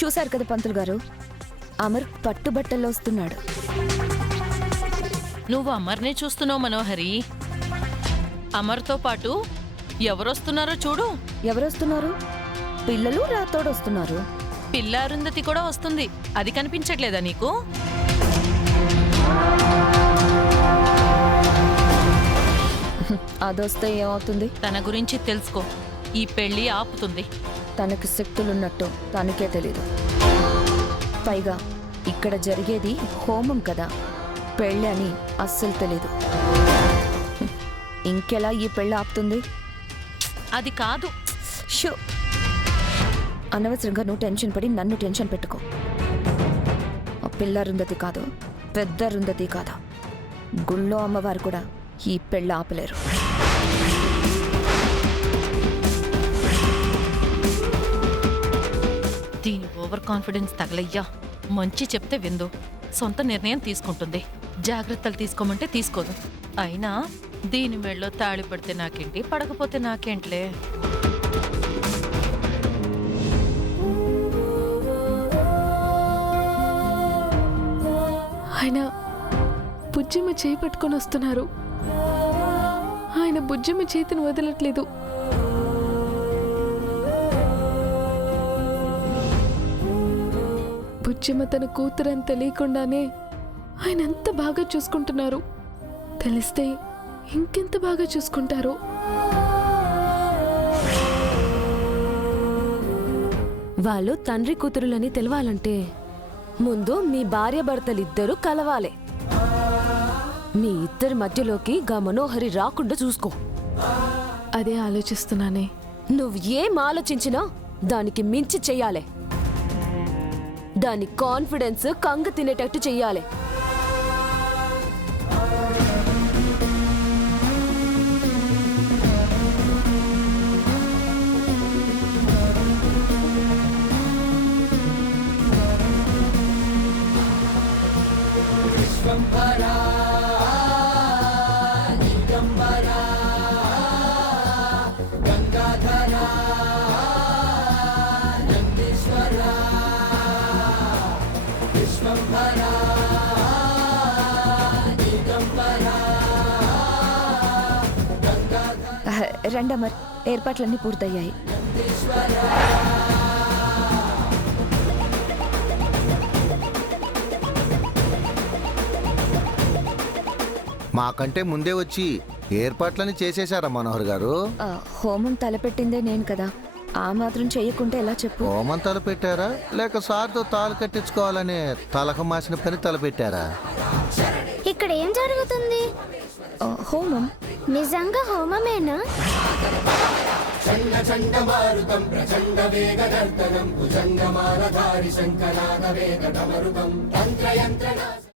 చూశారు కదా పంతులు గారు, అమర్ పట్టుబట్టల్లో వస్తున్నాడు. నువ్వు అమర్నే చూస్తున్నావు మనోహరి. అమర్తో పాటు ఎవరొస్తున్నారో చూడు. ఎవరొస్తున్నారు? పిల్లలు రాతోడొస్తున్నారు. పిల్ల అరుంధతి కూడా వస్తుంది. అది కనిపించట్లేదా నీకు? అదొస్తే ఏమవుతుంది? తన గురించి తెలుసుకో. ఈ పెళ్లి ఆపుతుంది. తనకి శక్తులున్నట్టు తనకే తెలీదు. పైగా ఇక్కడ జరిగేది హోమం కదా, పెళ్ళి అని అస్సలు తెలీదు. ఇంకెలా ఈ పెళ్ళి ఆపుతుంది? అది కాదు. షో, అనవసరంగా నువ్వు టెన్షన్ పడి నన్ను టెన్షన్ పెట్టుకో. ఆ పిల్ల అరుంధతి కాదు, పెద్ద అరుంధతి కాదు, గుళ్ళో అమ్మవారు కూడా ఈ పెళ్ళి ఆపలేరు. దీని ఓవర్ కాన్ఫిడెన్స్ తగలయ్యా. మంచి చెప్తే విందు, సొంత నిర్ణయం తీసుకుంటుంది. జాగ్రత్తలు తీసుకోమంటే తీసుకోదు. అయినా దీని మెళ్ళో తాళి పడితే నాకేంటి, పడకపోతే నాకేంట్లే. ఆయన బుజ్జిమ్మ చేయి పట్టుకొని వస్తున్నారు. ఆయన బుజ్జిమ్మ చేతిని వదలట్లేదు. బుజ్జిమ్మ తన కూతురని తెలియకుండానే ఆయన ఎంత బాగా చూసుకుంటున్నారు. తెలిస్తే ఇంకెంత బాగా చూసుకుంటారో. వాళ్ళు తండ్రి కూతురులని తెలవాలంటే ముందు మీ భార్యాభర్తలిద్దరూ కలవాలి. మీ ఇద్దరి మధ్యలోకి గా మనోహరి రాకుండా చూసుకో. అదే ఆలోచిస్తున్నానే. నువ్వు ఏం ఆలోచించినా దానికి మించి చెయ్యాలి. దాని కాన్ఫిడెన్స్ కంగ తినేటట్టు చెయ్యాలి. రండమర్, ఏర్పాట్లన్నీ పూర్తయ్యాయి. మాకంటే ముందే వచ్చి ఏర్పాట్లని చేసేశారా మనోహర్ గారు? హోమం తలపెట్టిందే నేను కదా, ఆ మాత్రం చెయ్యకుంటే ఎలా చెప్పు? హోమం తలపెట్టారా లేక సార్తో తాళు కట్టించుకోవాలని తలక మాసిన పని తలపెట్టారా? ఇక్కడ ఏం జరుగుతుంది? హోమం. నిజంగా హోమమేనా? చండ చండమారుతం ప్రచండ వేగదర్తనం భుజంగమాలధారి శంకరాద వేద డమరుకం తంత్రయంత్రనాశ